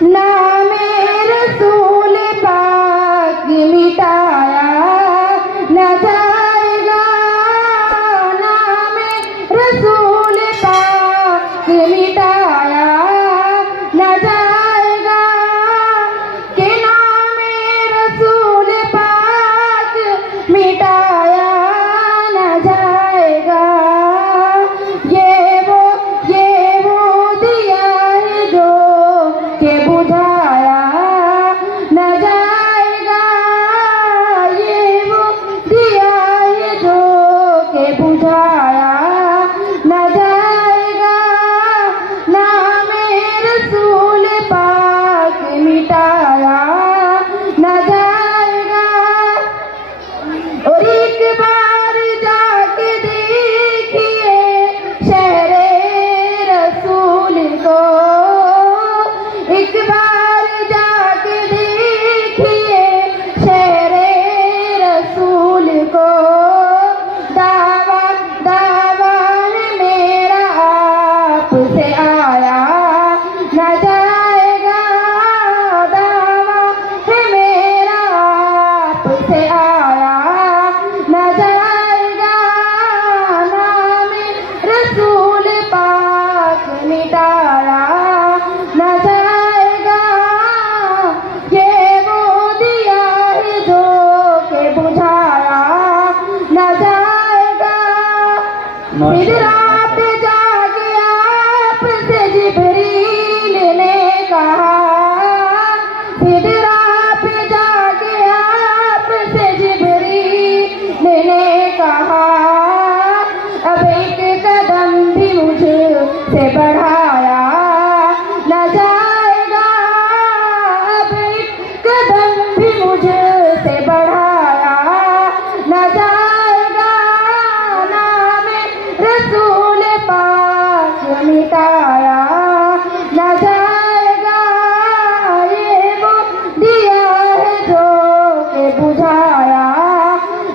नामे रसूल पाक मिटाया न जाएगा, नामे रसूल पाक मिटाया न जाएगा, कि नामे रसूल पाक मिटाया न जाएगा। ये वो दिया है जो के बुझाया न जाएगा, ये वो दिया है जो के बुझाया न जाएगा, नामे रसूल पाक मिटाया न जाएगा। और एक बार जाके देखिए शहरे रसूल को, एक बार जाके देखिए शहरे रसूल को, दावा दावा है मेरा आपसे आया न जाएगा, दावा है मेरा आपसे आया न जाएगा, नामे रसूल पाक मिटाया न जाएगा। ये वो दिया है जो के बुझाया न जाएगा। सिदरा पे जाके आपसे जिब्रील ने कहा, सिदरा पे जाके आपसे जिब्रील ने कहा, अब एक कदम भी मुझसे बढ़ाया न जाएगा, अब एक कदम भी मुझसे बढ़ाया न जाएगा, नामे रसूल पाक मिटाया न जाएगा। ये वो दिया है जो के बुझाया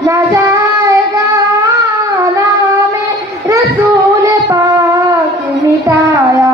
न जाएगा, नामे रसूल पाक मिटाया